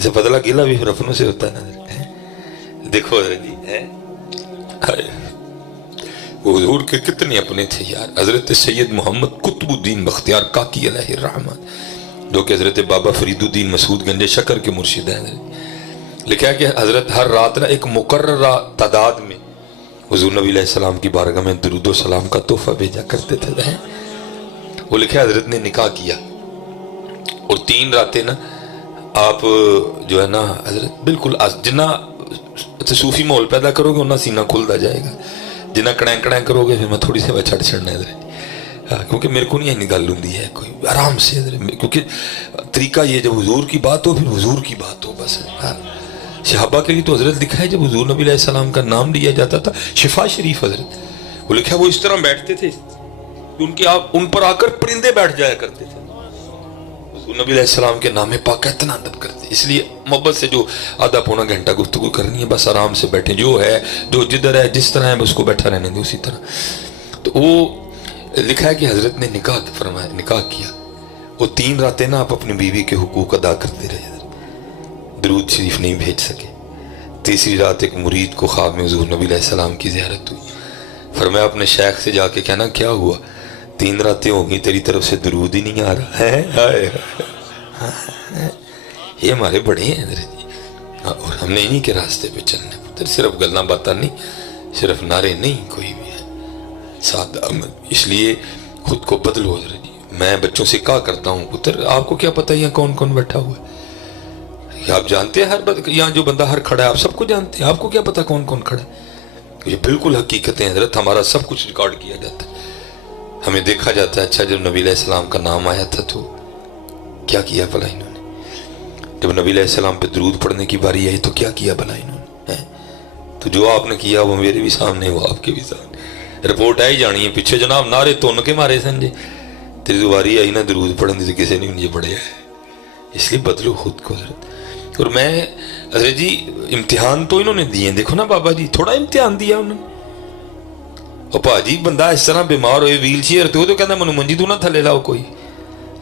जैसे पतला गीला भी फिर अपनों से होता है। देखो हजरत जी है वो हुजूर के कितने अपने थे यार। हजरत सैयद मोहम्मद कुतुबुद्दीन बख्तियार काकी अलैहि रहमत, जो कि हजरत बाबा फरीदुद्दीन मसूद गंजे शक्कर के मुर्शिद हैं, लिखा है कि हजरत हर रात ना एक मुकर्ररा तादाद में हुजूर नबी अलैहि सलाम की बारगाह में दुरूद सलाम का तोहफा भेजा करते थे। वो लिखा हजरत ने निकाह किया और 3 रातें ना आप जो है ना हजरत बिल्कुल जिन्ना सूफी माहौल पैदा करोगे उन्ना सीना खुलता जाएगा, जिन्ना कड़ैं कड़ैं करोगे फिर मैं थोड़ी सी छड़ छड़ना इधर, क्योंकि मेरे को नहीं इतनी गल होंगी है कोई आराम से इधर, क्योंकि तरीका ये जब हुजूर की बात हो फिर हुजूर की बात हो बस। सहाबा के लिए तो हजरत लिखा है जब हुजूर नबी अलैहि सलाम का नाम लिया जाता था शिफा शरीफ हजरत, वो लिखा है वो इस तरह बैठते थे उनके आप उन पर आकर परिंदे बैठ जाया करते थे। नबी अलैहिस्सलाम के नामे पाक का इतना अदब करते, इसलिए मोहब्बत से जो आधा पौना घंटा गुफ्तगू करनी है बस आराम से बैठे, जो है जो जिधर है जिस तरह है उसको बैठा रहने दो उसी तरह। तो वो लिखा है कि हजरत ने निकाह फरमाया, निकाह किया, वो 3 रातें ना आप अपनी बीवी के हुकूक अदा करते रहे, दरूद शरीफ नहीं भेज सके। तीसरी रात एक मुरीद को ख्वाब में हुजूर नबी अलैहिस्सलाम की ज़ियारत हुई, फरमाया अपने शेख से जाके कहना क्या हुआ 3 रातें हो गई तेरी तरफ से दरूद ही नहीं आ रहा है। ये हमारे बड़े हैं जी, और हमने इन्हीं के रास्ते पे चलना पुत्र, सिर्फ गल्ला बातें नहीं, सिर्फ नारे नहीं, कोई भी है सादा। इसलिए खुद को बदलो हजरत जी। मैं बच्चों से कहा करता हूँ पुत्र आपको क्या पता यहाँ कौन कौन बैठा हुआ है, आप जानते हैं हर यहाँ जो बंदा हर खड़ा है आप सबको जानते हैं, आपको क्या पता कौन कौन खड़ा है। ये बिल्कुल हकीकत है हजरत, हमारा सब कुछ रिकॉर्ड किया जाता है, हमें देखा जाता है। अच्छा जब नबी अलैहिस्सलाम का नाम आया था तो क्या किया भला इन्होंने, जब नबी अलैहिस्सलाम पे दरूद पढ़ने की बारी आई तो क्या किया भला इन्होंने, तो जो आपने किया वो मेरे भी सामने वो आपके भी सामने, रिपोर्ट आई जानी है पीछे जनाब नारे तुन के मारे सन जी, तेरी बारी आई ना दरूद पढ़ने से किसी ने मुझे पढ़े है। इसलिए बदलो खुद को हजरत। और मैं हजरत जी इम्तिहान तो इन्होंने दिए, देखो ना बाबा जी थोड़ा इम्तिहान दिया उन्होंने। और भाजी बंदा इस तरह बीमार होए व्हील चेयर तो कहना मनु मंजी तू ना थले लाओ कोई,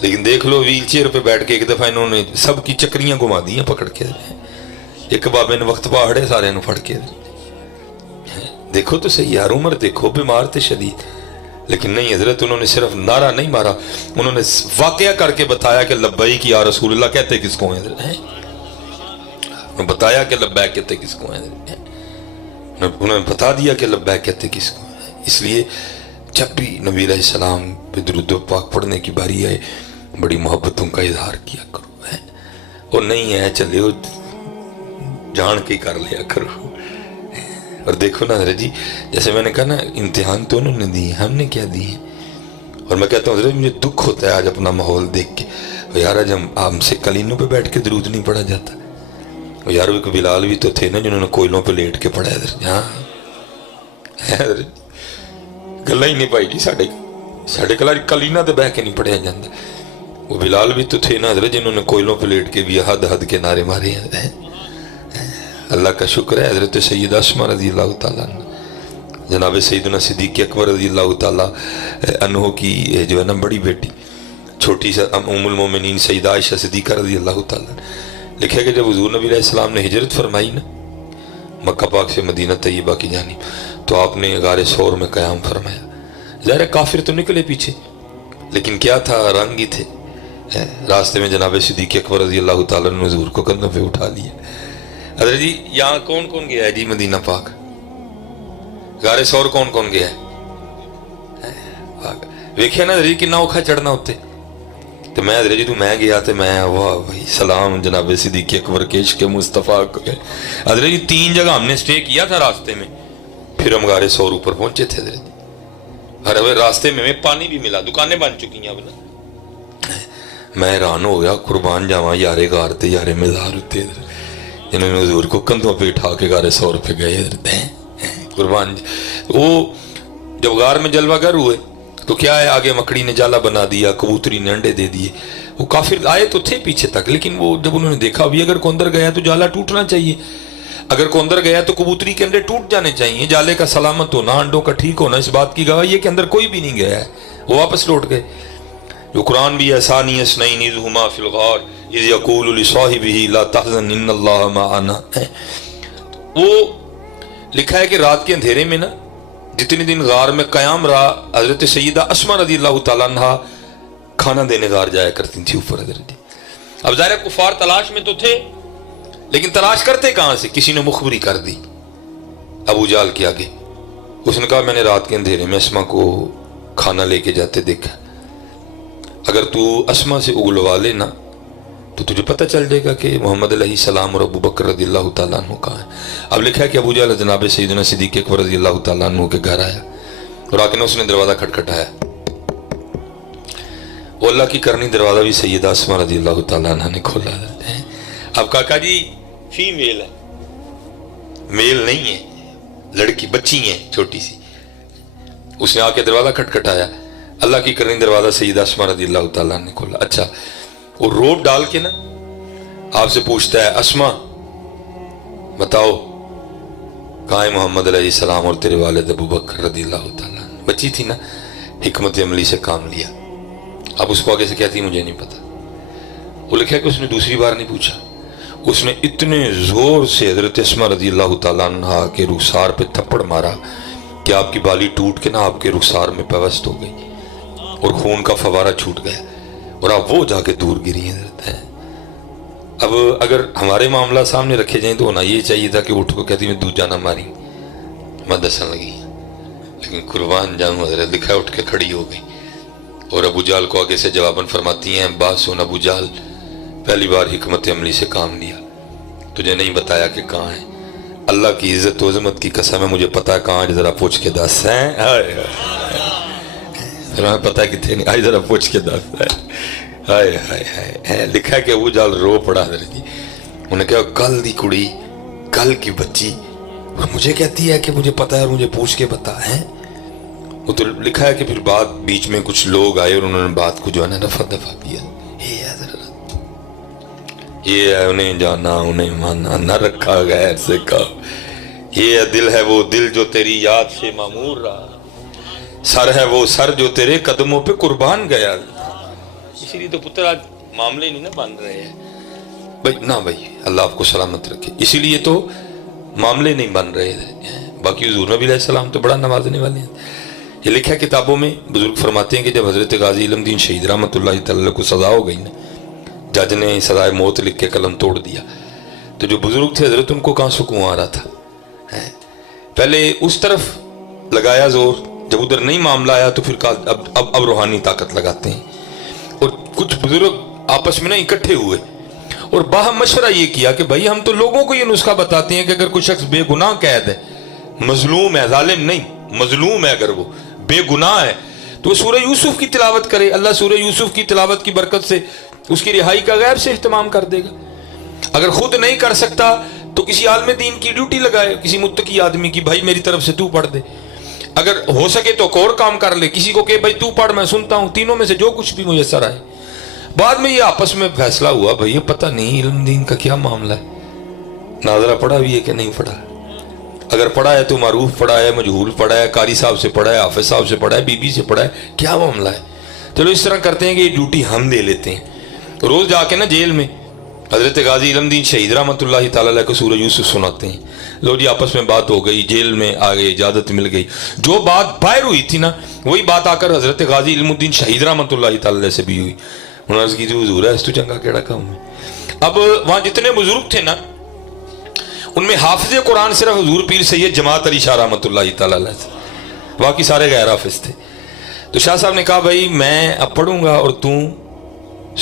लेकिन देख लो व्हील चेयर पे बैठ के एक दफा इन्होंने सब की चक्रियां घुमा दी पकड़ के, एक बाबे ने वक्त पहाड़े सारे फड़ के, देखो तो सही यार उम्र देखो बीमार थे शदीद, लेकिन नहीं हजरत उन्होंने सिर्फ नारा नहीं मारा, उन्होंने वाकया करके बताया कि लब्बैक या रसूलल्लाह कहते किसको हैं, बताया कि लब्बैक कहते किसको हैं, उन्होंने बता दिया कि लब्बैक कहते किसको। इसलिए जब भी नबी अलैहिस्सलाम पे दुरूद पाक पढ़ने की बारी आए बड़ी मोहब्बतों का इजहार किया करो है, और नहीं है चले हो जान के कर लिया करो। और देखो ना हजरत जी जैसे मैंने कहा ना इम्तिहान तो उन्होंने दिए, हमने क्या दिए। और मैं कहता हूँ हजरत मुझे दुख होता है आज अपना माहौल देख के, यार आज हमसे कलीनों पे बैठ के दरूद नहीं पढ़ा जाता। और यार एक बिलाल भी तो थे ना जिन्होंने कोयलों पे लेट के पढ़ा इधर, हाँ गल्ला ही नहीं पाई जी साढ़े कलीना तो बह के नहीं पढ़िया जाता। वो बिलाल भी तो थे ना हजरत जिन्होंने कोयलों पे लेट के भी हद हद के नारे मारे हैं। अल्लाह का शुक्र है हजरत सैयद अस्मा रज़ी अल्लाह ताला जनाब सैयदना सिद्दीक़ अकबर रज़ी अल्लाह ताला अन्हो की जो है ना बड़ी बेटी छोटी सा उम्मुल मोमिनीन सैयदा आयशा सिद्दीक़ा रज़ी अल्लाह ताला, लिखा कि जब हुज़ूर नबी अलैहिस्सलाम ने हिजरत फरमाई ना मक्का पाक से मदीना तैयबा की जानी, तो आपने गारे सौर में क़याम फरमाया। ज़ाहिर काफिर तो निकले पीछे, लेकिन क्या था रंग ही थे। रास्ते में जनाब सिद्दीक़ अकबर रज़ी अल्लाह ताला ने हुज़ूर को कंधों पे उठा लिया। हज़रत जी यहाँ कौन कौन गया है जी मदीना पाक, गारे सौर कौन कौन गया है, वेखिया ना हज़रत किन्ना औखा चढ़ना उत्ते। तो मैं हज़रत जी तू मैं गया तो मैं वाह भाई सलाम जनाब सिद्दीक़ अकबर के इश्क़ मुस्तफ़ा को गए। हज़रत जी 3 जगह हमने स्टे किया था रास्ते में, फिर हम गारे सौर ऊपर पहुंचे थे हज़रत जी। हर रास्ते में पानी भी मिला, दुकानें बन चुकी हैं अब। मैं हैरान हो गया, कुर्बान जावा यारे गार ते यारे मज़ार उत्ते जिन्होंने हुज़ूर को कंधों पे उठा के गारे सौर पे गए कुर्बान। वो जब गार में जलवागर हुए तो क्या है आगे मकड़ी ने जाला बना दिया, कबूतरी ने अंडे दे दिए। वो काफिर आए तो थे पीछे तक, लेकिन वो जब उन्होंने देखा अभी अगर को अंदर गया तो जाला टूटना चाहिए, अगर को अंदर गया तो कबूतरी के अंडे टूट जाने चाहिए, जाले का सलामत होना अंडों का ठीक होना इस बात की गवाही है कि अंदर कोई भी नहीं गया है। वो वापस लौट गए। جو قرآن بھی ہے، ثانی اثنین اذ ہما فی الغار اذ یقول لصاحبہ لا تحزن ان اللہ معنا، وہ لکھا ہے کہ رات کے اندھیرے میں نا جتنے دن غار میں قیام رہا، حضرت سیدہ اسما رضی اللہ تعالیٰ عنہ کھانا دینے غار جایا کرتی تھی اوپر حضرت۔ اب ظاہر کفار تلاش میں تو تھے، لیکن تلاش کرتے کہاں سے؟ کسی نے مخبری کر دی ابو جہل کے آگے، اس نے کہا میں نے رات کے اندھیرے میں اسما کو کھانا لے کے جاتے دیکھا، اگر تو اسما سے اگلوا لے نا تو تجھے پتہ چل جائے گا کہ محمد علیہ السلام اور ابو بکر رضی اللہ تعالیٰ عنہ کہاں ہیں۔ اب لکھا ہے کہ ابو جہل جناب سیدنا صدیق اکبر رضی اللہ تعالیٰ عنہ کے گھر آیا اور آکے اس نے دروازہ کھٹکھٹایا، وہ اللہ کی کرنی دروازہ بھی سیدہ اسما رضی اللہ تعالیٰ عنہ نے کھولا ہے۔ اب کاکا جی فیمیل ہے، میل نہیں ہے، لڑکی بچی ہیں چھوٹی سی، اس نے آ کے دروازہ کھٹکھٹایا، اللہ کی کرنی دروازہ سیدہ اسما رضی اللہ تعالیٰ نے کھولا۔ اچھا وہ روب ڈال کے نا آپ سے پوچھتا ہے اسما بتاؤ کہاں ہے محمد علیہ السلام اور تیرے والد ابو بکر رضی اللہ تعالیٰ، بچی تھی نا، حکمت عملی سے کام لیا۔ اب اس کو آگے سے کہتی مجھے نہیں پتا، وہ لکھا کہ اس نے دوسری بار نہیں پوچھا، اس نے اتنے زور سے حضرت اسما رضی اللہ تعالیٰ عنہ کے رخسار پہ تھپڑ مارا کہ آپ کی بالی ٹوٹ کے نا آپ کے رخسار میں پیوست ہو گئی اور خون کا فوارہ چھوٹ گیا اور آپ وہ جا کے دور گری ہیں حضرت۔ اب اگر ہمارے معاملہ سامنے رکھے جائیں تو ہونا یہ چاہیے تھا کہ اٹھ کو کہتی میں دوجا نہ ماری، میں دسن لگی، لیکن قربان جاؤں حضرت لکھا اٹھ کے کھڑی ہو گئی اور ابو جہل کو آگے سے جواباً فرماتی ہیں بات سن ابو جہل، پہلی بار حکمت عملی سے کام لیا، تجھے نہیں بتایا کہ کہاں ہے، اللہ کی عزت و عظمت کی قسم ہے مجھے پتا ہے کہاں ہے، ذرا پوچھ کے دس ہیں، پھر ہمیں پتا ہے کتنے نہیں، آئی ذرا پوچھ کے دس ہے، ہائے ہائے ہائے۔ لکھا ہے کہ ابو جہل رو پڑا حضرت جی، انہوں نے کہا کل دی کڑی، کل کی بچی اور مجھے کہتی ہے کہ مجھے پتا ہے اور مجھے پوچھ کے بتا ہے۔ وہ تو لکھا ہے کہ پھر بات بیچ میں کچھ لوگ آئے اور انہوں نے بات کو جو ہے نا رفع دفع کیا، یہ ہے انہیں جانا انہیں مانا، نہ رکھا غیر سے کہا، یہ دل ہے وہ دل جو تیری یاد سے معمور رہا، سر ہے وہ سر جو تیرے قدموں پہ قربان گیا۔ اسی لیے تو پتر آج معاملے نہیں نہ بن رہے ہیں بھائی، نہ بھائی اللہ آپ کو سلامت رکھے، اسی لیے تو معاملے نہیں بن رہے ہیں، باقی حضور نبی علیہ السلام تو بڑا نوازنے والے ہیں۔ یہ لکھا ہے کتابوں میں، بزرگ فرماتے ہیں کہ جب حضرت غازی علم دین شہید رحمۃ اللہ تعالی کو سزا ہو گئی نا، جج نے سزائے موت لکھ کے قلم توڑ دیا، تو جو بزرگ تھے حضرت ان کو کہاں سکون آ رہا تھا، پہلے اس طرف لگایا زور، جب ادھر نہیں معاملہ آیا تو پھر اب روحانی طاقت لگاتے ہیں، اور کچھ بزرگ آپس میں نا اکٹھے ہوئے اور باہم مشورہ یہ کیا کہ بھائی ہم تو لوگوں کو یہ نسخہ بتاتے ہیں کہ اگر کوئی شخص بے گناہ قید ہے، مظلوم ہے، ظالم نہیں، مظلوم ہے، اگر وہ بے گناہ ہے تو سورہ یوسف کی تلاوت کرے، اللہ سورہ یوسف کی تلاوت کی برکت سے اس کی رہائی کا غیب سے اہتمام کر دے گا۔ اگر خود نہیں کر سکتا تو کسی عالم دین کی ڈیوٹی لگائے، کسی متقی آدمی کی، بھائی میری طرف سے تو پڑھ دے، اگر ہو سکے تو اور کام کر لے، کسی کو کہ بھائی تو پڑھ میں سنتا ہوں، تینوں میں سے جو کچھ بھی میسر آئے۔ بعد میں یہ آپس میں فیصلہ ہوا بھائی یہ پتہ نہیں علم دین کا کیا معاملہ ہے، ناظرہ پڑھا بھی ہے کہ نہیں پڑھا، اگر پڑھا ہے تو معروف پڑھا ہے، مجہول پڑھا ہے، قاری صاحب سے پڑھا ہے، حافظ صاحب سے پڑھا ہے، بی بی سے پڑھا ہے، کیا معاملہ ہے؟ چلو اس طرح کرتے ہیں کہ یہ ڈیوٹی ہم دے لیتے ہیں، روز جا کے نا جیل میں حضرت غازی علم دین شہید رحمۃ اللہ تعالی علیہ کو سورہ یوسف سناتے ہیں، لو جی آپس میں بات ہو گئی، جیل میں آگے اجازت مل گئی، جو بات باہر ہوئی تھی نا وہی بات آ کر حضرت غازی علم الدین شہید رحمۃ اللہ تعالی علیہ سے بھی ہوئی، انہوں نے عرض کی تھی حضور ہے اس تو چنگا کیڑا کام ہے۔ اب وہاں جتنے بزرگ تھے نا ان میں حافظ قرآن صرف حضور پیر سید جماعت علی شاہ رحمۃ اللہ تعالی علیہ سے، باقی سارے غیر حافظ تھے۔ تو شاہ صاحب نے کہا بھائی میں اب پڑھوں گا اور تو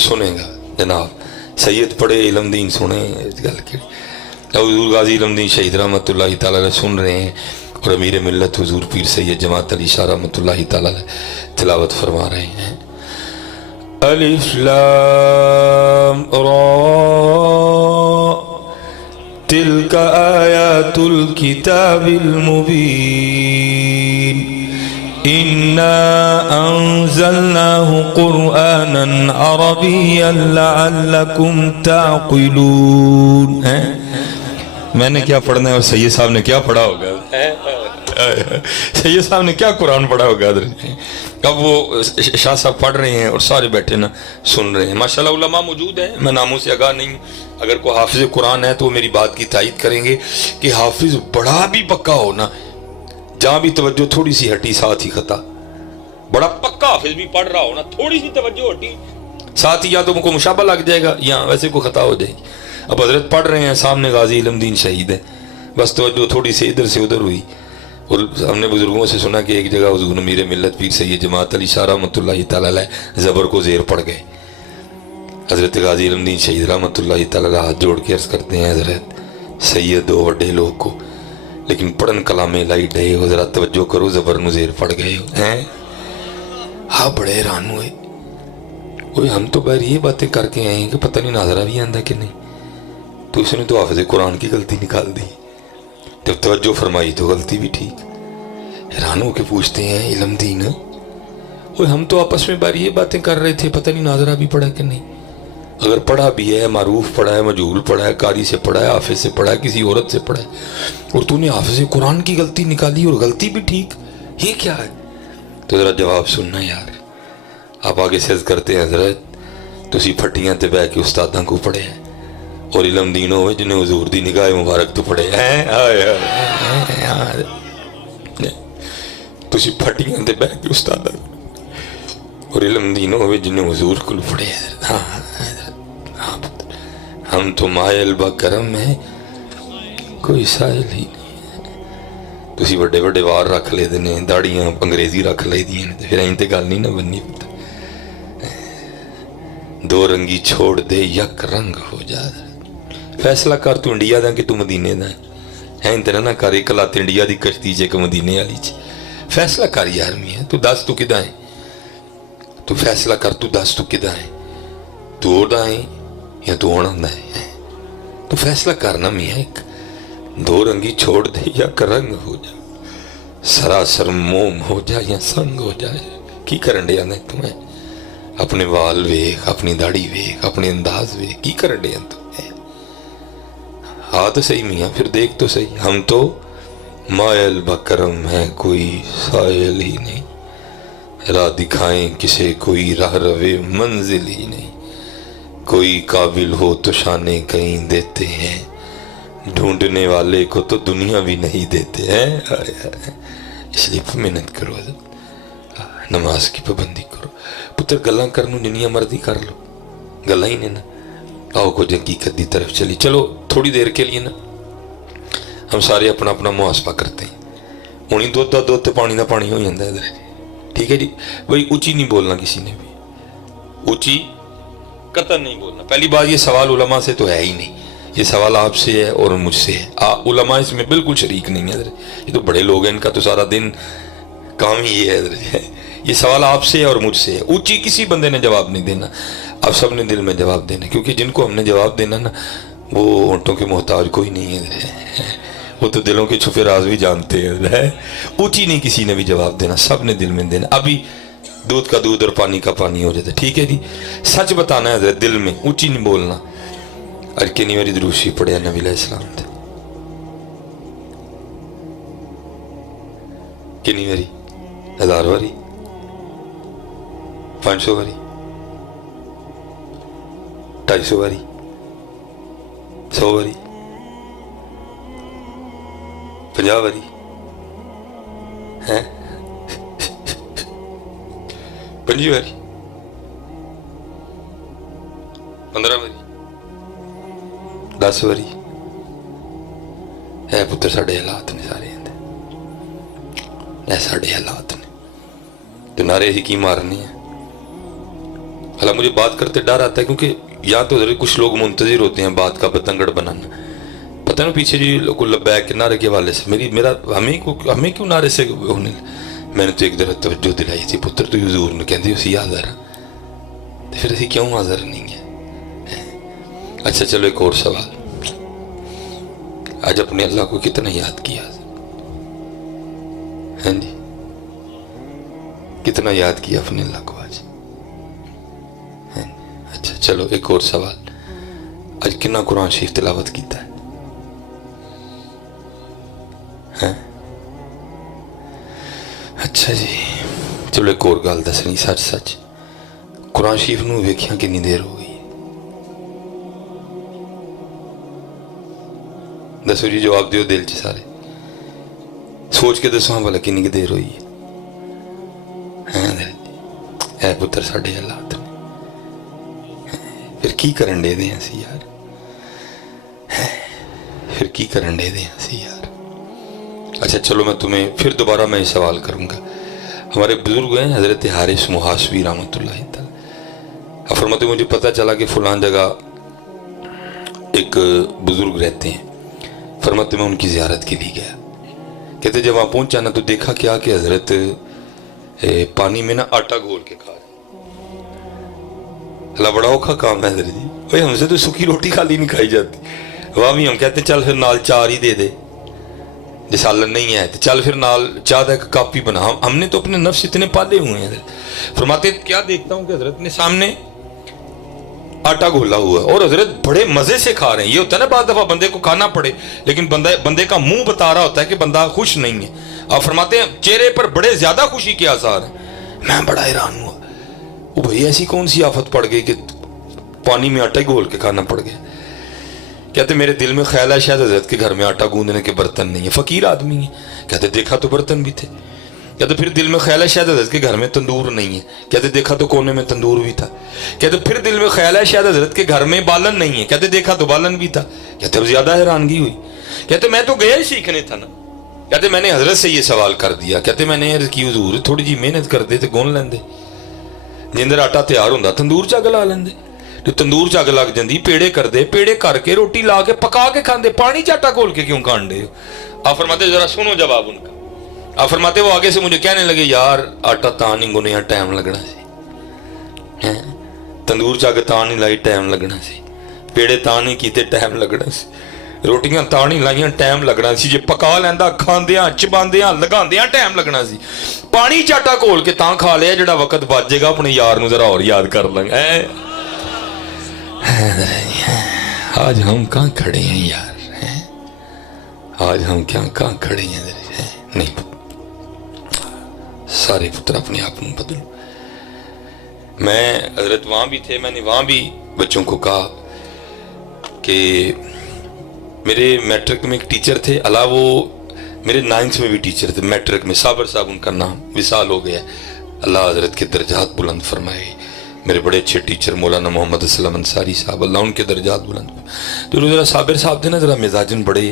سنے گا، جناب سید پڑھے علم دین سنے، گل کی حضور غازی علم دین شہید رحمۃ اللہ تعالی علیہ سن رہے ہیں اور امیر ملت حضور پیر سید جماعت علی شاہ رحمۃ اللہ تعالی علیہ تلاوت فرما رہے ہیں، الف لام را تلک آیات الکتاب المبین انا انزلناه قرآنا عربیا لعلکم تعقلون۔ میں نے کیا پڑھنا ہے اور سید صاحب نے کیا پڑھا ہوگا؟ सैयद साहब ने क्या कुरान पढ़ा होगा हजरत। अब वो शाह साहब पढ़ रहे हैं और सारे बैठे ना सुन रहे हैं। माशाल्लाह उलमा मौजूद हैं, मैं नामों से आगाह नहीं हूँ। अगर कोई हाफिज कुरान है तो वो मेरी बात की तायीद करेंगे कि हाफिज बड़ा भी पक्का हो ना, जहाँ भी तवज्जो थोड़ी सी हटी साथ ही खता। बड़ा पक्का हाफिज भी पढ़ रहा हो ना, थोड़ी सी तवज्जो हटी साथ ही या तो उनको मुशाबा लग जाएगा या वैसे को खता हो जाएगी। अब हजरत पढ़ रहे हैं, सामने गाजी इल्मुद्दीन शहीद है, बस तवज्जो थोड़ी सी इधर से उधर हुई। और हमने बुजुर्गों से सुना कि एक जगह हुज़ूर मीर मिल्लत पीर सैयद जमात अली शाह रहमतुल्लाहि तआला अलैह ज़बर को ज़ेर पड़ गए। हज़रत गाजी इल्मुद्दीन शहीद रहमतुल्लाहि तआला अलैह हाथ जोड़ के अर्ज़ करते हैं, हज़रत सैयद दो वड्डे लोग को लेकिन पढ़न कलामे लाई डे हो, ज़रा तवज्जो करो, ज़बर नु ज़ेर पड़ गए हैं। हाँ बड़े हैरान हुए, कोई हम तो बाहर ये बातें करके आए हैं कि पता नहीं नाजरा भी आंदा कि नहीं, तो इसने तो हाफ़िज़ कुरान की गलती निकाल दी, जब तवज्जो फरमाई तो गलती भी ठीक। हैरान होकर पूछते हैं इल्मुद्दीन, ओए हम तो आपस में बार ये बातें कर रहे थे, पता नहीं नाजरा भी पढ़ा कि नहीं। अगर पढ़ा भी है, मारूफ पढ़ा है, मजहूल पढ़ा है, कारी से पढ़ा है, हाफिज से पढ़ा है, किसी औरत से पढ़ा है, और तूने हाफिज कुरान की गलती निकाली और गलती भी ठीक, ये क्या है? तो जरा जवाब सुनना यार। आप आगे से अर्ज़ करते हैं, हज़रत तुसी फटियां ते बह के उस्तादां को पढ़े हैं और इल्मुद्दीन होवे जिन्हें हुजूर दी निगाह मुबारक तो पढ़े हैं। तुसी फटियां ते बह के उस्तादां और इल्मुद्दीन होवे जिन्हें हुजूर को पढ़े हैं। हाँ हम तो मायल बकरम है, कोई साहिल ही नहीं। तुसी बड़े बड़े वार रख ले ने, दाड़ियां अंग्रेजी रख ले दी ने, फिर इंते गल नहीं ना बननी। दो रंगी छोड़ दे यक रंग हो जा, फैसला कर तू इंडिया दा कि तू मदीने दा है। इंते ना कर एक लात इंडिया दी कश्ती च मदीने वाली च, फैसला कर यार मियां, तू दस तू किदा है, तू फैसला कर, तू दस तू किदा है, तू ओदा है या तू होना है, तो फैसला करना मियाँ। एक दो रंगी छोड़ दे या रंग हो जा, सरासर मोम हो जा या संग हो जाए। की करन दिया ने तुम्हें, अपने वाल वेख, अपनी दाढ़ी वेख, अपने अंदाज वेख, की करन दिया तुम्हें। हाँ तो सही मियाँ, फिर देख तो सही, हम तो मायल बकरम है, कोई सायल ही नहीं, राह दिखाएं किसे कोई राह रवे मंजिल ही नहीं, कोई काबिल हो तो शाने कहीं देते हैं, ढूंढने वाले को तो दुनिया भी नहीं देते हैं। इसलिए मेहनत करो, नमाज की पाबंदी करो पुत्र, गल्लां करनू जिन्नियां मर्जी कर लो, गल्लां ही ने ना। आओ कुछ हकीकत की तरफ चली। चलो थोड़ी देर के लिए ना हम सारे अपना अपना मुहासबा करते हैं। हूँ ही दुध का दुध तो पानी का पानी हो जाता है इधर, ठीक है जी भाई। ऊंची नहीं बोलना किसी ने भी, ऊंची कतई नहीं बोलना। पहली बात, ये सवाल उलमा से तो है ही नहीं, ये सवाल आपसे है और मुझसे है। उलमा इसमें बिल्कुल शरीक नहीं है। ये तो बड़े लोग हैं, इनका तो सारा दिन काम ही ये है। ये सवाल आपसे है और मुझसे है। ऊंची किसी बंदे ने जवाब नहीं देना, आप सब ने दिल में जवाब देना, क्योंकि जिनको हमने जवाब देना ना वो होंठों के मोहताज कोई नहीं है, वो तो दिलों के छुपे राज भी जानते हैं। ऊंची नहीं किसी ने भी जवाब देना, सब ने दिल में देना। अभी दूध का दूध और पानी का पानी हो जाता है, ठीक है जी। सच बताना है दिल में, ऊंची नहीं बोलना। और कितनी बारी दुरूशी पढ़िया नबी अलैहिस्सलाम थे, कितनी बारी, 1000 बारी, 500 बारी, 250 बारी, 100 बारी, 50 बारी है, 5 बारी, 15 बारी, 10 बारी है। पुत्र साढ़े हालात ने सारे, साढ़े हालात ने तो नारे ही की मारने हैं। हालांकि मुझे बात करते डर आता है, क्योंकि या तो कुछ लोग मुंतजिर होते हैं बात का बतंगड़ बनाना। पता नहीं पीछे जी लोग लब्बैक के नारे के हवाले से हमें क्यों नारे से होने। मैंने तो एक तरह तवज्जो दिलाई थी, पुत्र तू हुजूर ने कहते उसी हाज़र, तो फिर असी क्यों हाज़र नहीं है। अच्छा चलो एक और सवाल, आज अपने अल्लाह को कितना याद किया है जी, कितना याद किया अपने अल्लाह को आज है। अच्छा चलो एक और सवाल, आज कितना कुरान शरीफ तिलावत किया है? अच्छा जी, चलो एक और गल दसनी, सच सच कुरान शरीफ नूं वेखिया कितनी देर हो गई? दसो जी, जवाब दिओ दिल च सारे, सोच के दसो भला कितनी देर हुई है? ऐ पुत्र साडे हालात ने, फिर की करन दे दे असीं यार, फिर की करन दे दे असीं यार। अच्छा चलो, मैं तुम्हें फिर दोबारा मैं सवाल करूंगा। हमारे बुजुर्ग हैं हजरत हारिस मुहासबी रहमतुल्लाह तआला, फरमाते मुझे पता चला कि फलां जगह एक बुजुर्ग रहते हैं। फरमाते मैं उनकी ज़ियारत के लिए गया। कहते जब वहाँ पहुंचा ना तो देखा क्या कि हजरत पानी में ना आटा घोल के खा रहे। अल्लाह बड़ा औखा काम है हजरत जी, भाई हमसे तो सूखी रोटी खाली नहीं खाई जाती। वहाँ भी हम कहते चल फिर नाल चार ही दे दे, जो सालन नहीं है तो चल फिर नाल चाह का एक कप ही बना। हमने तो अपने नफ्स इतने पाले हुए हैं। फरमाते क्या देखता हूँ कि हजरत ने सामने आटा घोला हुआ और हजरत बड़े मजे से खा रहे हैं। ये होता है ना, बाद दफा बंदे को खाना पड़े लेकिन बंदे का मुंह बता रहा होता है कि बंदा खुश नहीं है। आप फरमाते हैं चेहरे पर बड़े ज्यादा खुशी के आसार हैं। मैं बड़ा हैरान हुआ, वो भाई ऐसी कौन सी आफत पड़ गई कि पानी में आटा घोल के खाना पड़ गया। कहते मेरे दिल में ख्याल है शायद हजरत के घर में आटा गूंदने के बर्तन नहीं है, फकीर आदमी है। कहते देखा तो बर्तन भी थे। कहते फिर दिल में ख्याल है शायद हजरत के घर में तंदूर नहीं है। कहते देखा तो कोने में तंदूर भी था। कहते फिर दिल में ख्याल है शायद हजरत के घर में बालन नहीं है। कहते देखा तो बालन भी था। कहते अब ज्यादा हैरानगी हुई। कहते मैं तो गया ही सीखने था ना। कहते मैंने हजरत से ये सवाल कर दिया। कहते मैंने अर्ज की हुजूर थोड़ी जी मेहनत कर दे तो गोन लेंदे, जिंदर आटा तैयार होंदा तंदूर च अग ला लेंदे। तो तंदूर च अग लग जाती, पेड़े करते, पेड़े करके रोटी ला के पका के खाते, पानी च आटा घोल के क्यों खान दे? आप फरमाते जरा सुनो जवाब उनका। आप फरमाते वो आगे से मुझे कहने लगे यार आटा ता नहीं गुनिया टाइम लगना सी, तंदूर च अग ता नहीं लाई टाइम लगना सी, पेड़े ता नहीं कीते टाइम लगना सी, रोटियां ता नहीं लाइया टाइम लगना सी, जे पका लैंदा खांदियां चबांदियां लगांदियां टाइम लगना सी, पानी च आटा घोल के तां खा लिया जेड़ा वक्त बच जाएगा अपने यार नूं जरा और याद कर लांगा। आज हम कहाँ खड़े हैं यार, आज हम क्या कहाँ खड़े हैं? नहीं, सारे पुत्र अपने आप में बदलो। मैं हजरत वहां भी थे, मैंने वहां भी बच्चों को कहा कि मेरे मैट्रिक में एक टीचर थे, अला वो मेरे 9th में भी टीचर थे मैट्रिक में, साबर साहब उनका नाम, विसाल हो गया। अल्लाह हजरत के दर्जात बुलंद फरमाए। मेरे बड़े अच्छे टीचर मौलाना मोहम्मद असलम अंसारी साहब, अल्लाह उनके दर्जात बुलंद। तो जरा साबिर साहब थे ना, जरा मिजाजन बड़े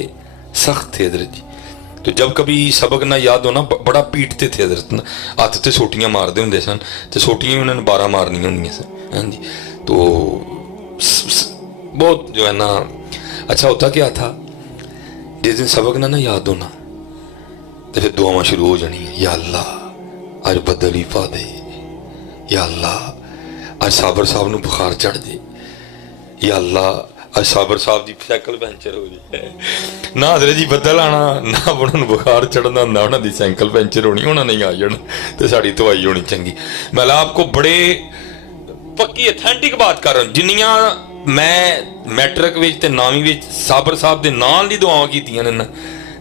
सख्त थे हजरत जी। तो जब कभी सबक ना याद होना बड़ा पीटते थे हजरत ना, हाथ से सोटियां मारते होंगे सन, तो सोटियां उन्होंने 12 मारनी होंगी सन। हाँ जी, तो बहुत जो है ना अच्छा होता क्या था, जिस दिन सबक ना याद होना तो फिर दुआवां शुरू हो जानी है। या अल्लाह आज बदल ही पा दे, या अल्लाह आज साबर साहब नूं बुखार चढ़ दे, या अल्लाह आज साबर साहब की साइकिल पंचर हो जाए। ना हजरत जी बदल आना, ना उन्होंने बुखार चढ़ना, ना उन्होंने साइकिल पंचर होनी, उन्होंने नहीं आ जाना तो साड़ी धवाई होनी चंगी। मैं आपको बड़े पक्की अथेंटिक बात कर रहा हूँ, जिन्नियां मैं मैट्रिक विच ते 9वीं विच साबर साहब के नाल दी दुआवां कीतियां ने ना,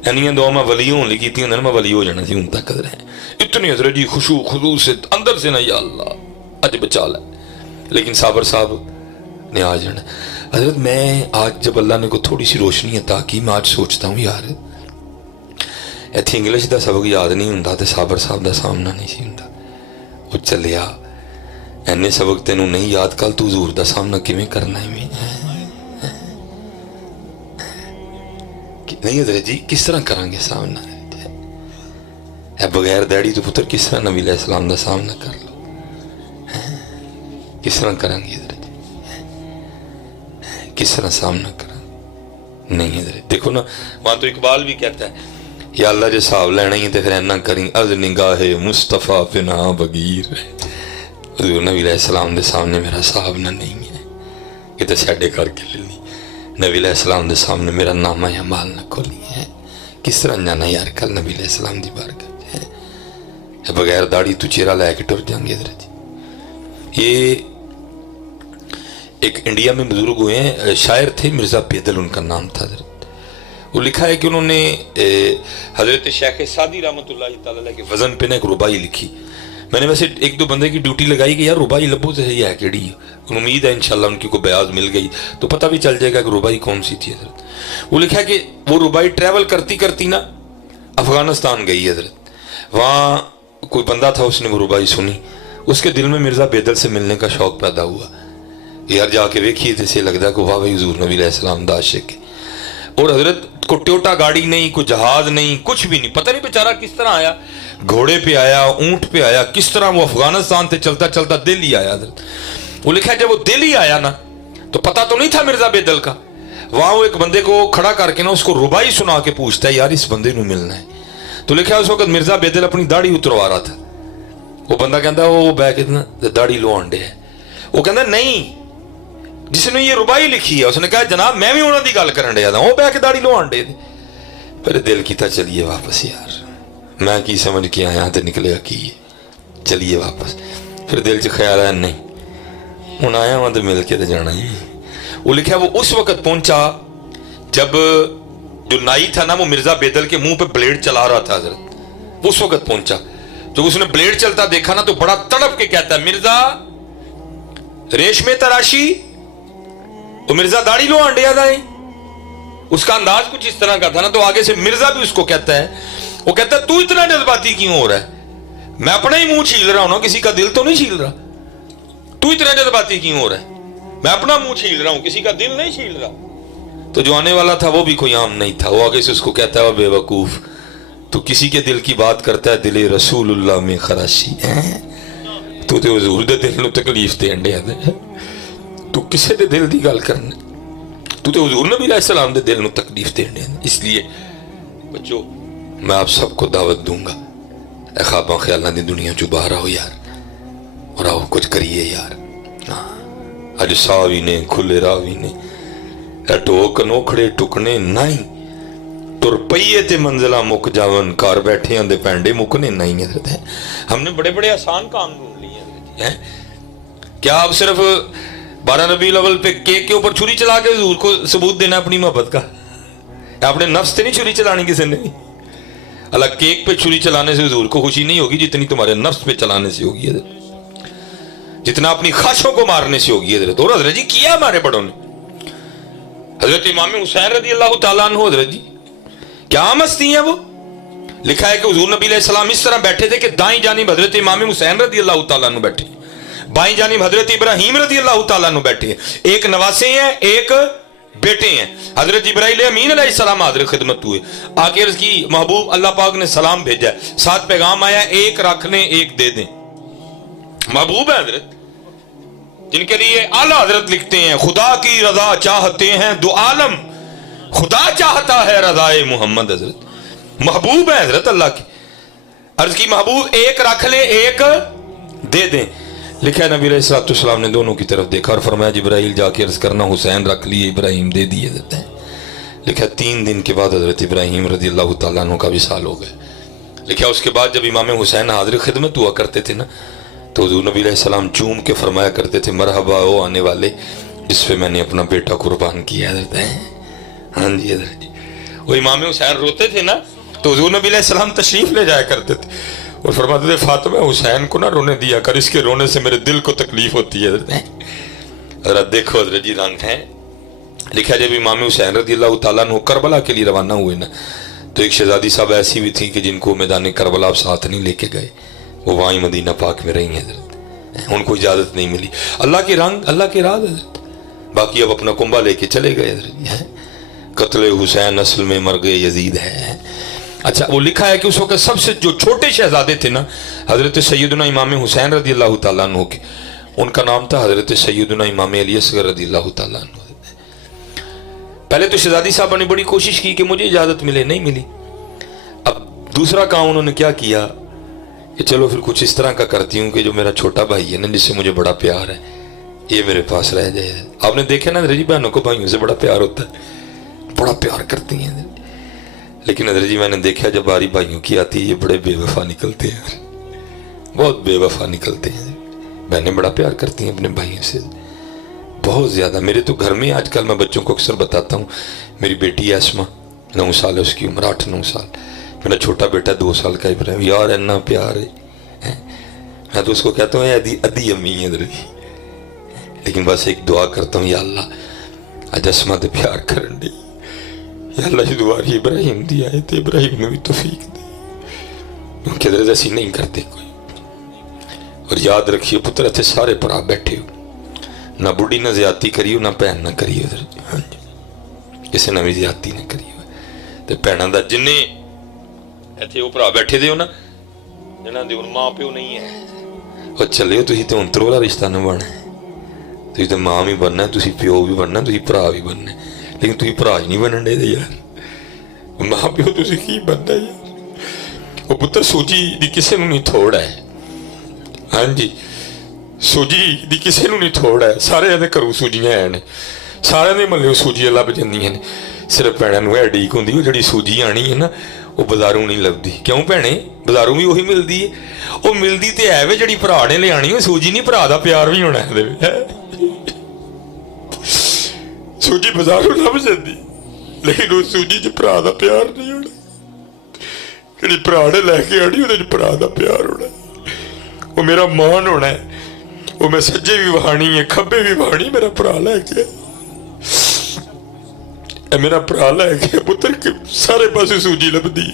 इन्नियां दुआ मैं वली होने लई कीतियां ने, मैं वली हो जाना सी। हुण तक इतनी हजरत जी खुशू खुदू से अंदर से ना, या अल्लाह अज बचा लै, लेकिन साबर साहब ने आ जाना। हजरत मैं आज जब अल्लाह ने को थोड़ी सी रोशनी अता की, मैं आज सोचता हूँ यार इत्थे इंग्लिश का सबक याद नहीं होंदा तो साबर साहब का सामना नहीं सी हुंदा। वो चलिया इन्ने सबक तेनों नहीं याद, कल तू हजूर का सामना किवें करना है? नहीं हजरत जी किस तरह करांगे सामना? बगैर दैड़ी तो पुत्र किस तरह नबी अलैहिस्सलाम का सामना कर लो, किस तरह करांगे हजरत जी, किस तरह सामना करा? नहीं हजरत देखो ना, वहां तो इकबाल भी कहता है या अल्लाह जो हिसाब लेना ही तो फिर इन्ना करी अज निगाहे मुस्तफा फिना बगीर। हजूर नबी अलैहिस्सलाम के सामने मेरा हिसाब ना नहीं है, ये तो साडे करके लेनी। नबी अलैहिस्सलाम के सामने मेरा नामा या माल ना खोली है, किस तरह जाना यार कल नबी अलैहिस्सलाम की बारगाह है? बगैर दाढ़ी तू चेहरा लैके टुर जाएंगे हजरत जी। ये एक इंडिया में बुजुर्ग हुए हैं, शायर थे, मिर्जा बेदल उनका नाम था हजरत। وہ لکھا ہے کہ انہوں نے حضرت شیخ سعدی رحمۃ اللہ تعالی علیہ کے وزن پہ نا ایک ربائی لکھی. میں نے ویسے ایک دو بندے کی ڈیوٹی لگائی کہ یار ربائی لبو سے یہ ہے کیڑی, امید ہے انشاءاللہ ان کی کوئی بیاض مل گئی تو پتہ بھی چل جائے گا کہ ربائی کون سی تھی حضرت. وہ لکھا ہے کہ وہ ربائی ٹریول کرتی کرتی نا افغانستان گئی حضرت. وہاں کوئی بندہ تھا, اس نے وہ ربائی سنی, اس کے دل میں مرزا بیدل سے ملنے کا شوق پیدا ہوا. یار جا کے ویکھیے تو اسے لگتا ہے کہ واہ بھائی حضور نبی علیہ السلام دا عاشق ہے. اور حضرت کو ٹوٹا گاڑی نہیں, کوئی جہاز نہیں, کچھ بھی نہیں, پتہ نہیں بیچارہ کس طرح آیا, گھوڑے پہ آیا, اونٹ پہ آیا, کس طرح وہ افغانستان سے چلتا چلتا دہلی آیا حضرت. وہ لکھا ہے جب وہ دہلی آیا نا تو پتہ تو نہیں تھا مرزا بیدل کا. وہاں وہ ایک بندے کو کھڑا کر کے نا اس کو ربائی سنا کے پوچھتا ہے یار اس بندے نو ملنا ہے. تو لکھا ہے اس وقت مرزا بیدل اپنی داڑھی اتروا رہا تھا. وہ بندہ کہتا وہ بہ کے داڑھی لو آنڈے ہے. وہ کہتا نہیں, جس نے یہ ربائی لکھی ہے اس نے کہا جناب میں بھی انہوں دی گل کرن ڈیا تھا, وہ بہ کے داڑھی لو آنڈے دے. پھر دل کیتا چلیے واپس, یار میں کی سمجھ کے آیا تو نکلے کی چلیے واپس. پھر دل چ خیال آیا نہیں ہوں آیا وہاں تو مل کے تو جانا ہی. وہ لکھا وہ اس وقت پہنچا جب جو نائی تھا نا وہ مرزا بیدل کے منہ پہ بلیڈ چلا رہا تھا حضرت. اس وقت پہنچا جب اس نے بلیڈ چلتا دیکھا نا تو بڑا تڑپ کے کہتا ہے مرزا ریشم تراشی, تو مرزا داڑھی لو آنڈیا دائیں. اس کا انداز کچھ اس طرح کا تھا نا. تو آگے سے مرزا بھی اس کو کہتا ہے, وہ کہتا ہے تو اتنا جذباتی کیوں ہو رہا ہے, میں اپنا ہی منہ چھیل رہا ہوں نا, کسی کا دل تو نہیں چھیل رہا. تو اتنا جذباتی کیوں ہو رہا ہے, میں اپنا منہ چھیل رہا ہوں, کسی کا دل نہیں چھیل رہا. تو جو آنے والا تھا وہ بھی کوئی عام نہیں تھا. وہ آگے سے اس کو کہتا ہے بے وقوف, تو کسی کے دل کی بات کرتا ہے, دل رسول اللہ میں خراشی تو تے حضور دے دل نو تکلیف دین ڈیا دے. تو کسے دے دل دی گل کرنا, تو تے حضور نبی علیہ السلام دے دل نو تکلیف دین ڈیا. اس لیے بچو میں آپ سب کو دعوت دوں گا, اے خواباں خیالاں دی دنیا چو باہر آؤ یار, اور آؤ کچھ کریے یار. اج ساوی نے کھلے راوی نے ٹوک نوکھڑے ٹکنے نہیں, تر پئیے تے منزلہ مک جاون, کار بیٹھے ہیں دے پینڈے مکنے نہیں. حضرت ہے ہم نے بڑے بڑے آسان کام ڈھونڈ لیے ہیں. کیا آپ صرف 12 ربیع الاول پہ کیک کے اوپر چھری چلا کے حضور کو ثبوت دینا اپنی محبت کا؟ اپنے نفس سے نہیں چھری چلانی کسی نے. اللہ کیک پہ چھری چلانے سے حضور کو خوشی نہیں ہوگی جتنی تمہارے نفس پہ چلانے سے ہوگی حضرت, جتنا اپنی خواہشوں کو مارنے سے ہوگی حضرت. اور حضرت جی کیا ہمارے بڑوں نے, حضرت امام حسین رضی اللہ تعالیٰ عنہ حضرت جی کیا مستی ہیں. وہ لکھا ہے کہ حضور نبی علیہ السلام اس طرح بیٹھے تھے کہ دائیں جانب حضرت امام حسین رضی اللہ تعالیٰ عنہ بیٹھے, بائیں جانب حضرت ابراہیم رضی اللہ تعالیٰ عنہ بیٹھے. ایک نواسے ہیں ایک بیٹے ہیں. حضرت ابراہیم امین علیہ السلام حاضر خدمت ہوئے, آ کے عرض کی محبوب اللہ پاک نے سلام بھیجا ہے, ساتھ پیغام آیا ایک رکھ لیں ایک دے دیں. محبوب ہے حضرت جن کے لیے اعلیٰ حضرت لکھتے ہیں خدا کی رضا چاہتے ہیں دو عالم, خدا چاہتا ہے رضائے محمد. حضرت محبوب ہے حضرت اللہ کی. عرض کی محبوب ایک رکھ لیں ایک دے دیں. لکھا ہے نبی علیہ السلام نے دونوں کی طرف دیکھا اور فرمایا جبرائیل جا کے عرض کرنا حسین رکھ لیے, ابراہیم دے دیے دیتے ہیں. لکھا 3 دن کے بعد حضرت ابراہیم رضی اللہ تعالیٰ عنہ کا وصال ہو گئے. لکھا اس کے بعد جب امام حسین حاضر خدمت ہوا کرتے تھے نا تو حضور نبی علیہ السلام چوم کے فرمایا کرتے تھے مرحبا او آنے والے جس پہ میں نے اپنا بیٹا قربان کیا حضرت ہے. ہاں جی حضرت جی. وہ امام حسین روتے تھے نا تو حضور نبی علیہ السلام تشریف لے جایا کرتے تھے اور فرماتے تھے فاطمہ حسین کو نہ رونے دیا کر, اس کے رونے سے میرے دل کو تکلیف ہوتی ہے. حضرت دیکھو حضرت جی رنگ ہے. لکھا جب امام حسین رضی اللہ تعالیٰ عنہ کربلا کے لیے روانہ ہوئے نا تو ایک شہزادی صاحب ایسی بھی تھی کہ جن کو میدان کربلا آپ ساتھ نہیں لے کے گئے, وہ وہیں مدینہ پاک میں رہی ہیں حضرت, ان کو اجازت نہیں ملی. اللہ کے رنگ اللہ کے راز حضرت. باقی اب اپنا کنبہ لے کے چلے گئے حضرت. قتل حسین اصل میں مرگ یزید ہے. اچھا وہ لکھا ہے کہ اس وقت سب سے جو چھوٹے شہزادے تھے نا حضرت سیدنا امام حسین رضی اللہ تعالیٰ عنہ کے, ان کا نام تھا حضرت سیدنا امام علی اصغر رضی اللہ تعالیٰ عنہ. پہلے تو شہزادی صاحبہ نے بڑی کوشش کی کہ مجھے اجازت ملے, نہیں ملی. اب دوسرا کام انہوں نے کیا کیا کہ چلو پھر کچھ اس طرح کا کرتی ہوں کہ جو میرا چھوٹا بھائی ہے نا جس سے مجھے بڑا پیار ہے یہ میرے پاس رہ جائے. آپ نے دیکھا نا حضرت جی بہنوں کو بھائیوں سے بڑا پیار ہوتا ہے, بڑا پیار کرتی ہیں. لیکن حضرت جی میں نے دیکھا جب باری بھائیوں کی آتی ہے یہ بڑے بے وفا نکلتے ہیں, بہت بے وفا نکلتے ہیں. بہنیں بڑا پیار کرتی ہیں اپنے بھائیوں سے بہت زیادہ. میرے تو گھر میں آج کل میں بچوں کو اکثر بتاتا ہوں, میری بیٹی اسما 9 साल है उसकी उम्र, 8-9 साल। मेरा छोटा बेटा 2 साल का इब्राहिम, यार इतना प्यार है। मैं तो उसको कहता हूँ अद्धी अम्मी है इधर की, लेकिन बस एक दुआ करता हूँ, या अल्लाह अज असमा ते प्यार करन दी, या अल्लाह जी दुआरी इब्राहिम दी आए तो इब्राहिम ने भी तौफीक दी, किधर असी नहीं करते कोई। और याद रखिए पुत्र, इतने सारे भरा बैठे हो, ना बुढ़ी ना ज्यादती करियो, ना भैन ना करियो, उधर हाँ जी किसी ने भी ज्यादती ना करियो। तो भैनों का जिन्ने इतने वो भरा बैठे दे हो ना, जिन्हों के माँ प्यो नहीं है, और चलियो तुम तो अंतर वाला रिश्ता निभाना है, तुम तो माँ भी बनना, तुम प्यो भी बनना, तुम भरा भी बनना, लेकिन तुम भरा ही नहीं बनन दे यार, माँ प्यो तुम की बनना यार। वो पुत्र सूजी की किसी को नहीं थोड़ है, हाँ जी सूजी की किसी को नहीं थोड़ है, सारे घरों सूजियां है, सारे के महल्ले सूजियां लभ जांदियां ने, सिर्फ भैनों है ढीक होंगी, वो जी सूजी आनी है ना वो बाजारों नहीं लभदी। क्यों भैने, बाजारों भी उही मिलती है, वो मिलती तो है वे जी भरा ने लियानी, वो सूजी नहीं, भरा का प्यार भी होना है। सूजी बाजारों लभ जाती, लेकिन उस सूजी च भरा का प्यार नहीं होना, जी भरा ने लैके आनी वो भरा का प्यार होना, वो मेरा मान होना है, वो मैं सज्जे भी वहानी है खब्बे भी वहानी, मेरा भरा लैके मेरा भरा लैके पुत्र सारे पासे सूजी लभदी,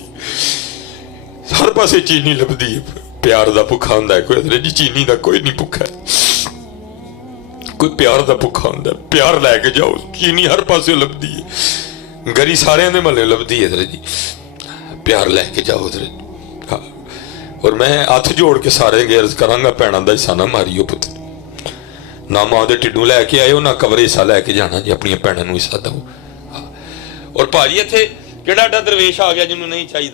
हर पासे चीनी लभदी है। प्यार का भुखा होंदा है कोई, जी चीनी का कोई नहीं भुखा है, कोई प्यार का भुखा होंदा है, प्यार लैके जाओ, चीनी हर पासे लभदी है, गरी सारे दे महल्ले लभदी है इधर जी, प्यार लैके जाओ उधर। हाँ, और मैं हथ जोड़ के सारे अर्ज करांगा, भैनों का हिस्सा ना मारियो पुत्र, ना मां दे टिड्डू लैके आयो, ना कवर हिस्सा लैके जाना जी, अपनी भैनों को हिस्सा दो। और भाजी इत्थे किहड़ा दा दरवेश आ गया जिन्हों नहीं चाहिए,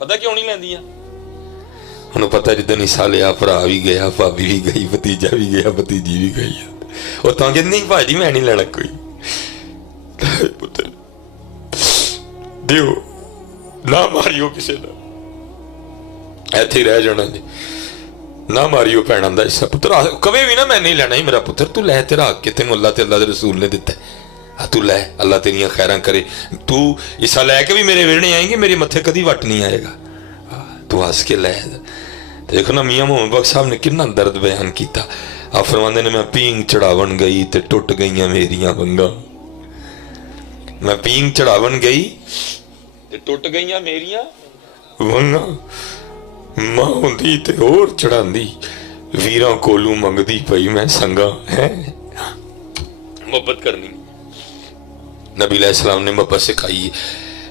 पता क्यों नहीं लैंदियां, उन्होंने पता जिद्दन हिस्सा लिया भरा भी गया, भाभी भी गई, भतीजा भी गया, भतीजी भी गई, और तो कहते नहीं भाजी मैं नहीं लेना कोई। पुत्र दियो ना मारियो किसी का, इत्थे रह जाना जी, ना मारियो भैनों का हिस्सा। पुत्र कवे भी ना मैं नहीं लेना ही, मेरा पुत्र तू लै, तेरा हक है, तेन अल्लाह ते अल्लाह दे रसूल ने दिता है, तू लै, अल्लाह तेरियां खैरां करे, तू हिस्सा लैके भी मेरे वेड़ने आएंगे, मेरे मत्थे कदी वट नहीं आएगा, तू हस के लै। देखो ना मियां मोहम्मद बख्श साहब ने कितना दर्द बयान किया, आप फरमाते ने मैं पींग चढ़ावन गई तो टुट गई मेरियां वंगा, मैं पींग चढ़ावन गई तो टुट गई मेरियां वंगा, मां होंदी ते होर चढ़ांदी, वीरां कोलू मंगदी पई मैं संगा है, मोहब्बत करनी नबी अलैहिस्सलाम ने मोहब्बत सिखाई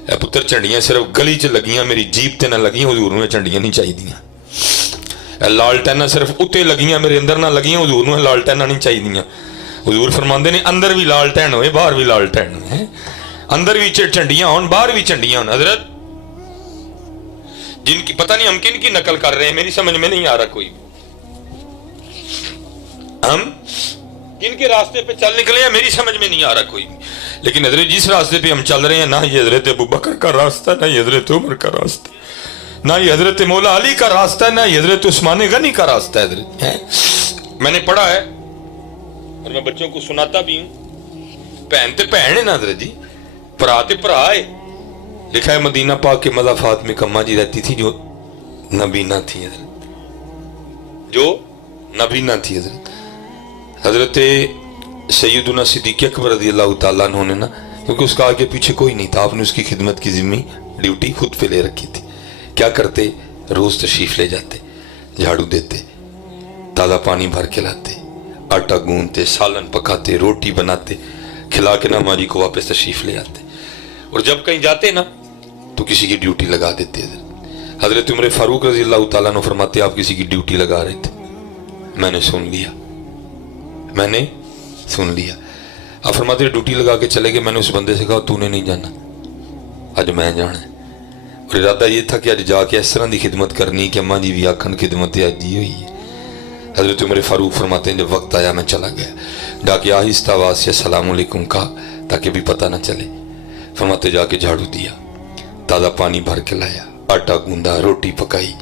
है। पुत्र झंडियां सिर्फ गली च लगियां, मेरी जीप ते ना लगियां, हुजूर नूं झंडियां नहीं चाहिए। लालटैना सिर्फ उत्ते लगियां, मेरे अंदर ना लगियां, हुजूर नूं लालटैना नहीं चाहिए। हुजूर फरमाते ने अंदर भी लालटैन होए, बाहर भी लालटैन होए, अंदर भी झंडियां होन, बाहर भी झंडियां होन। हजरत जिनकी पता नहीं हम किन की नकल कर रहे हैं, मेरी समझ में नहीं आ रहा कोई, हम किन के रास्ते पे चल निकले हैं, मेरी समझ में नहीं आ रहा कोई। लेकिन हजरत जिस रास्ते पे हम चल रहे हैं, ना ये हजरत अबू बकर का रास्ता, ना ये हजरत उमर का रास्ता, ना ये हजरत मौला अली का रास्ता है, ना ये हजरत उस्मान गनी का रास्ता है। हजरत है मैंने पढ़ा है और मैं बच्चों को सुनाता भी हूं, भैन ते भैन है ना हजरत जी, भरा ते भरा है। लिखा है मदीना पाक के मज़ाफात में कम्मा जी रहती थी जो नबीना थी हजरत, जो नबीना थी हजरत। हजरत सैयदुना सिद्दीक़ अकबर रज़ी अल्लाह तआला अन्हु ने ना, क्योंकि उसका आगे पीछे कोई नहीं था, आपने उसकी खिदमत की जिम्मी ड्यूटी खुद पे ले रखी थी। क्या करते, रोज तशरीफ ले जाते, झाड़ू देते, ताज़ा पानी भर के लाते, आटा गूंदते, सालन पकाते, रोटी बनाते, खिला के ना माँ जी को वापस तशरीफ ले आते। और जब कहीं जाते ना तो किसी की ड्यूटी लगा देते। हजरत उमर फारूक रज़ी अल्लाह तआला अन्हु फरमाते आप किसी की ड्यूटी लगा रहे थे, मैंने सुन लिया, मैंने सुन लिया। आप फरमाते ड्यूटी लगा के चले गए, मैंने उस बंदे से कहा तूने नहीं जाना, अज मैं जाना है। और इरादा ये था कि अज जाके इस तरह की खिदमत करनी कि अम्मा जी भी आखन खिदमत अज ही हुई है। हजरत उमर फारूक फरमाते हैं जब वक्त आया मैं चला गया, जाके आहिस्ता आवाज से अस्सलाम वालेकुम कहा ताकि भी पता ना चले। फरमाते जाके झाड़ू दिया, ताज़ा पानी भर के लाया, आटा गूंदा, रोटी पकाई,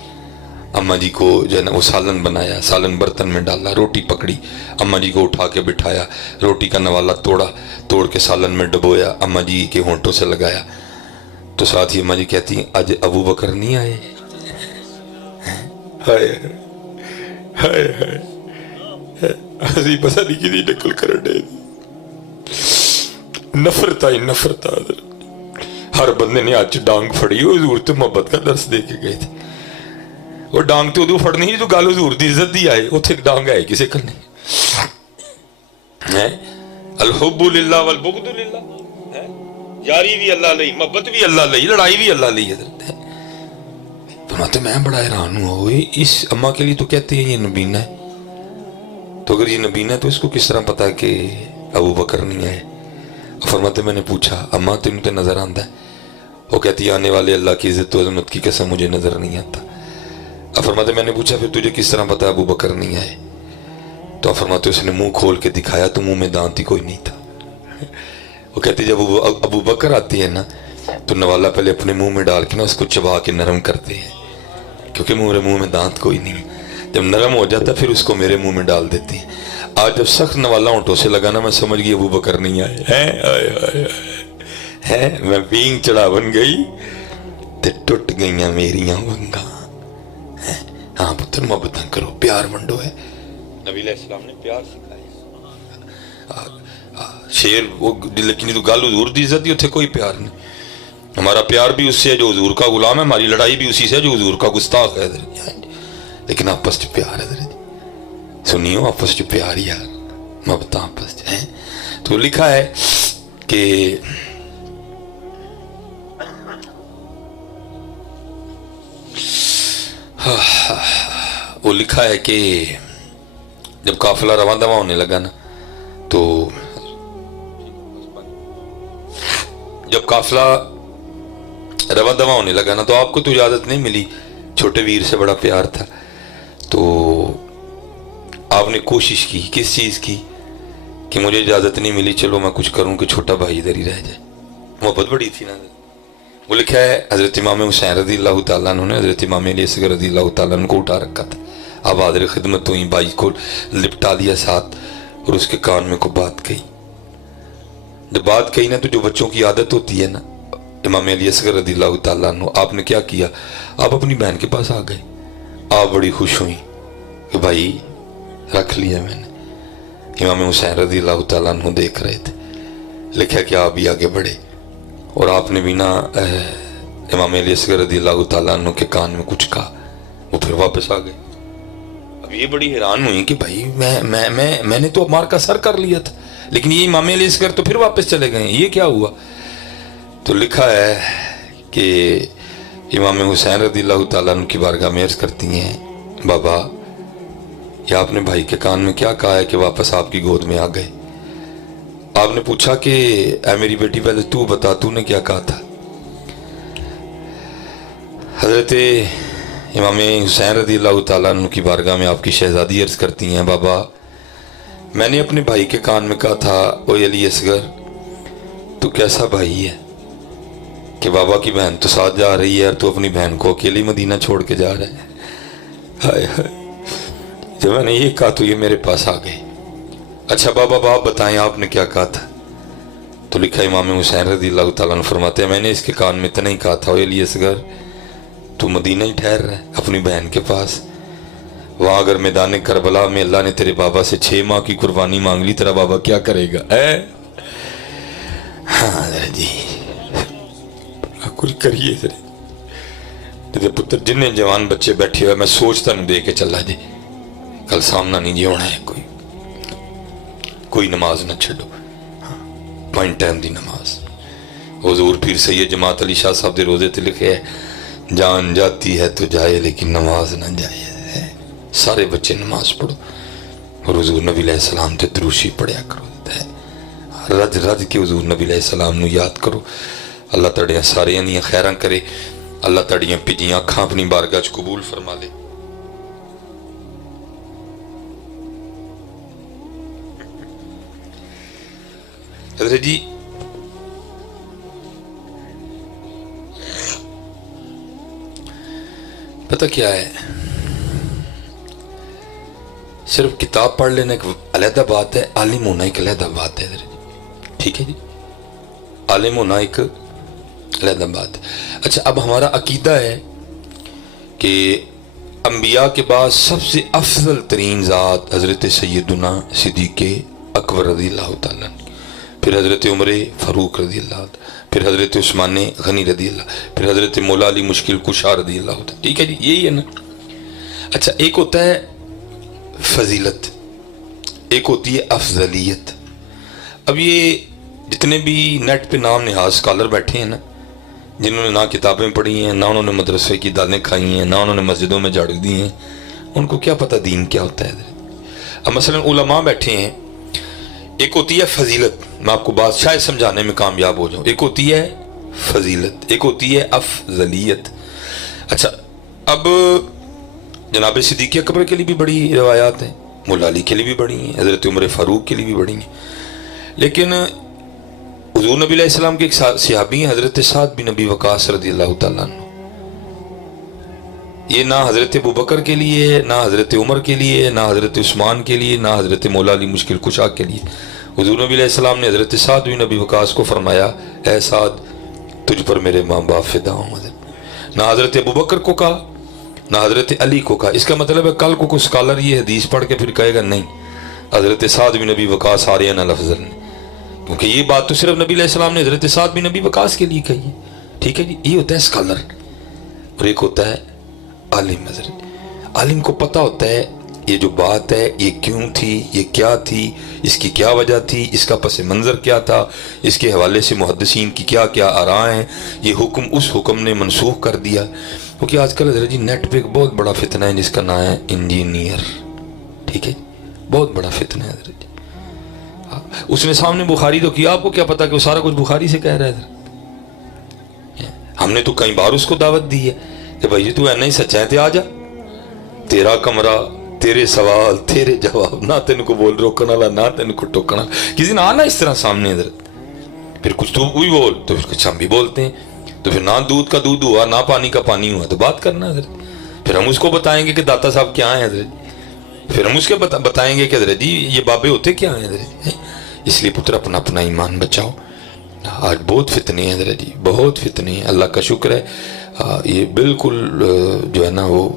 अम्मा जी को जो है ना वो सालन बनाया, सालन बर्तन में डाला, रोटी पकड़ी, अम्मा जी को उठा के बिठाया, रोटी का नवाला तोड़ा, तोड़ के सालन में डुबोया, अम्मा जी के होंठों से लगाया, تو ساتھ ہی اماں جی کہتی ہیں آج ابو بکر نہیں آئے. ہائے ہائے ہائے اسی پتہ نہیں کی نکل کر ڈے نفرت آئی نفرت. ہر بندے نے آج ڈانگ پھڑی ہو حضور تے محبت کا درس دے کے گئے تھے. وہ ڈانگ تو ادو پھڑنی ہی جو گل حضور دی عزت دی آئے اتھے ڈانگ آئے کسے کرنے. الحب للہ والبغض للہ, یاری بھی اللہ لئی, محبت بھی اللہ لئی, لڑائی بھی اللہ لئی. حضرت فرماتے میں بڑا حیران ہوا ہوئے اس اماں کے لیے تو کہتے ہیں یہ نبینہ ہے, تو اگر یہ نبینہ ہے تو اس کو کس طرح پتا ہے کہ ابو بکر نہیں آئے. فرماتے میں نے پوچھا اماں تینوں تے نظر آندا ہے؟ وہ کہتی ہے آنے والے اللہ کی عزت و عظمت کی قسم مجھے نظر نہیں آتا. فرماتے میں نے پوچھا پھر تجھے کس طرح پتا ابو بکر نہیں آئے؟ تو فرماتے اس نے منہ کھول کے دکھایا تو منہ میں دانت ہی کوئی نہیں تھا. وہ کہتے جب ابو بکر آتی ہے نا تو نوالا پہلے اپنے منہ میں ڈال کے نا اس کو چبا کے نرم کرتے ہیں کیونکہ میرے منہ میں دانت کوئی نہیں. جب نرم ہو جاتا پھر اس کو میرے منہ میں ڈال دیتی ہیں. آج جب سخت نوالا ہونٹوں سے لگانا میں سمجھ گئی ابو بکر نہیں آئے ہیں. میں بینگ چڑھا بن گئی تے ٹوٹ گئیاں میریاں ونگاں. ہاں پتر محبت کرو, پیار ونڈو ہے. نبی علیہ السلام نے پیار سکھایا. شیر وہ لیکن جو گل حضور دی عزت دی اتھے کوئی پیار نہیں. ہمارا پیار بھی اس سے ہے جو حضور کا غلام ہے, ہماری لڑائی بھی اسی سے ہے جو حضور کا گستاخ ہے. لیکن آپس چ پیار ہے سنیو, آپس چ پیار یار محبت آپس چ ہیں. تو لکھا ہے کہ وہ لکھا ہے کہ جب قافلہ رواں دواں ہونے لگا نا تو جب قافلہ رواں دواں ہونے لگا نا تو آپ کو تو اجازت نہیں ملی, چھوٹے ویر سے بڑا پیار تھا تو آپ نے کوشش کی کس چیز کی کہ مجھے اجازت نہیں ملی چلو میں کچھ کروں کہ چھوٹا بھائی ادھر ہی رہ جائے. محبت بڑی تھی نا. وہ لکھا ہے حضرت امام حسین رضی اللہ تعالیٰ عنہ نے حضرت امام علی اصغر رضی اللہ تعالیٰ عنہ کو اٹھا رکھا تھا. اب حاضر خدمت ہوئی, بھائی کو لپٹا دیا ساتھ اور اس کے کان میں کو بات کہی. جب بات کہی نا تو جو بچوں کی عادت ہوتی ہے نا, امام علی اصغر رضی اللہ تعالیٰ عنہ آپ نے کیا کیا, آپ اپنی بہن کے پاس آ گئے. آپ بڑی خوش ہوئیں کہ بھائی رکھ لیا میں نے. امام حسین رضی اللہ تعالیٰ عنہ دیکھ رہے تھے. لکھا کہ آپ بھی آگے بڑھے اور آپ نے بھی نا امام علی اصغر رضی اللہ تعالیٰ عنہ کے کان میں کچھ کہا, وہ پھر واپس آ گئے. اب یہ بڑی حیران ہوئی کہ بھائی میں نے تو مار کا سر کر لیا تھا لیکن یہ امام علی اصغر تو پھر واپس چلے گئے, یہ کیا ہوا؟ تو لکھا ہے کہ امام حسین رضی اللہ تعالیٰ عنہ کی بارگاہ میں عرض کرتی ہیں بابا یہ آپ نے بھائی کے کان میں کیا کہا ہے کہ واپس آپ کی گود میں آ گئے؟ آپ نے پوچھا کہ اے میری بیٹی پہلے تو بتا تو نے کیا کہا تھا؟ حضرت امام حسین رضی اللہ تعالیٰ عنہ کی بارگاہ میں آپ کی شہزادی عرض کرتی ہیں بابا میں نے اپنے بھائی کے کان میں کہا تھا او علی اصغر تو کیسا بھائی ہے کہ بابا کی بہن تو ساتھ جا رہی ہے اور تو اپنی بہن کو اکیلی مدینہ چھوڑ کے جا رہا ہے. ہائے ہائے, جب میں نے یہ کہا تو یہ میرے پاس آ گئے. اچھا بابا باپ بتائیں آپ نے کیا کہا تھا؟ تو لکھا امام حسین رضی اللہ تعالیٰ عنہ فرماتے ہیں میں نے اس کے کان میں اتنا ہی کہا تھا او علی اصغر تو مدینہ ہی ٹھہر رہا ہے اپنی بہن کے پاس, وہاں اگر میدان کربلا میں اللہ نے تیرے بابا سے 6 ماہ کی قربانی مانگ لی تیرا بابا کیا کرے گا؟ ہاں جی کچھ کریے ذرا پتر جنہیں جوان بچے بیٹھے ہوئے میں سوچتا نہیں دے کے چلا جی کل سامنا نہیں جی ہونا ہے کوئی نماز نہ چھڑو, پوائنٹ ٹائم دی نماز. حضور پیر سید جماعت علی شاہ صاحب دے روزے تے لکھے ہے جان جاتی ہے تو جائے لیکن نماز نہ جائے. سارے بچے نماز پڑھو اور حضور نبی علیہ السلام تے دروشی پڑھیا کرو, رج رج کے حضور نبی علیہ السلام نو یاد کرو. اللہ تڑیاں سارے انیاں خیراں کرے, اللہ تڑیاں پجیاں اکھاں اپنی بارگاہ چ قبول فرما لے. حضرت جی پتہ کیا ہے, صرف کتاب پڑھ لینا ایک علیحدہ بات ہے, عالم ہونا ایک علیحدہ بات ہے. ٹھیک ہے جی, عالم ہونا ایک علیحدہ بات. اچھا اب ہمارا عقیدہ ہے کہ انبیاء کے بعد سب سے افضل ترین ذات حضرت سیدنا صدیق اکبر رضی اللہ تعالیٰ، پھر حضرت عمر فاروق رضی اللہ عنہ، پھر حضرت عثمان غنی رضی اللہ، پھر حضرت مولا علی مشکل کشا رضی اللہ تعالیٰ. ٹھیک ہے جی، یہی ہے نا. اچھا ایک ہوتا ہے فضیلت، ایک ہوتی ہے افضلیت. اب یہ جتنے بھی نیٹ پہ نام نہاد اسکالر بیٹھے ہیں نا، جنہوں نے نہ کتابیں پڑھی ہیں، نہ انہوں نے مدرسے کی دالیں کھائی ہیں، نہ انہوں نے مسجدوں میں جھاڑو دی ہیں، ان کو کیا پتہ دین کیا ہوتا ہے. اب مثلا علماء بیٹھے ہیں، ایک ہوتی ہے فضیلت، میں آپ کو بات شاید سمجھانے میں کامیاب ہو جاؤں. ایک ہوتی ہے فضیلت، ایک ہوتی ہے افضلیت. اچھا اب جناب صدیق اکبر کے لیے بھی بڑی روایات ہیں، مولا علی کے لیے بھی بڑی ہیں، حضرت عمر فاروق کے لیے بھی بڑی ہیں. لیکن حضور نبی علیہ السلام کے ایک صحابی ہیں حضرت سعد بن ابی وقاص رضی اللہ تعالیٰ عنہ. یہ نہ حضرت ابوبکر کے لیے، نہ حضرت عمر کے لیے، نہ حضرت عثمان کے لیے، نہ حضرت مولا علی مشکل کشا کے لیے. حضور نبی علیہ السلام نے حضرت سعد بن ابی وقاص کو فرمایا اے سعد تجھ پر میرے ماں باپ فدا ہوں. نہ حضرت ابوبکر کو کہا، نہ حضرت علی کو کہا. اس کا مطلب ہے کل کو کوئی اسکالر یہ حدیث پڑھ کے پھر کہے گا نہیں حضرت سعد بن ابی وقاص آ رہے ہیں نہ لفظاً، کیونکہ یہ بات تو صرف نبی علیہ السلام نے حضرت سعد بن ابی وقاص کے لیے کہی ہے. ٹھیک ہے جی، یہ ہوتا ہے اسکالر. اور ایک ہوتا ہے عالم. حضرت عالم کو پتہ ہوتا ہے یہ جو بات ہے یہ کیوں تھی، یہ کیا تھی، اس کی کیا وجہ تھی، اس کا پس منظر کیا تھا، اس کے حوالے سے محدثین کی کیا کیا آراء ہیں، یہ حکم اس حکم نے منسوخ کر دیا. کیونکہ آج کل حضرت جی نیٹ پہ ایک بہت بڑا فتنہ ہے جس کا نام ہے انجینئر. ٹھیک ہے، بہت بڑا فتنہ ہے حضرت جی. اس نے سامنے بخاری تو کیا، آپ کو کیا پتا کہ وہ سارا کچھ بخاری سے کہہ رہا ہے حضرت. ہم نے تو کئی بار اس کو دعوت دی ہے کہ بھائی تو اینا ہی سچا ہے تے آ جا، تیرا کمرہ، تیرے سوال، تیرے جواب، نہ تین کو بول روکنا والا، نہ تین کو ٹوکنا. کسی نے آنا اس طرح سامنے حضرت، پھر کچھ تو وہی بول تو پھر کچھ ہم بھی بولتے ہیں. تو پھر نہ دودھ کا دودھ ہوا، نہ پانی کا پانی ہوا، تو بات کرنا حضرت. پھر ہم اس کو بتائیں گے کہ داتا صاحب کیا ہیں حضرت، پھر ہم اس کے بتائیں گے کہ حضرت جی یہ بابے ہوتے کیا ہیں حضرت. اس لیے پتر اپنا اپنا ایمان بچاؤ. آج بہت فتنے ہیں حضرت جی، بہت فتنے ہیں. اللہ کا شکر ہے یہ بالکل جو ہے نا وہ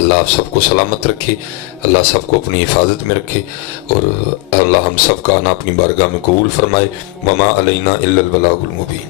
اللہ آپ سب کو سلامت رکھے، اللہ سب کو اپنی حفاظت میں رکھے، اور اللہ ہم سب کا نا اپنی بارگاہ میں قبول فرمائے. وما علینا الا البلاغ المبین.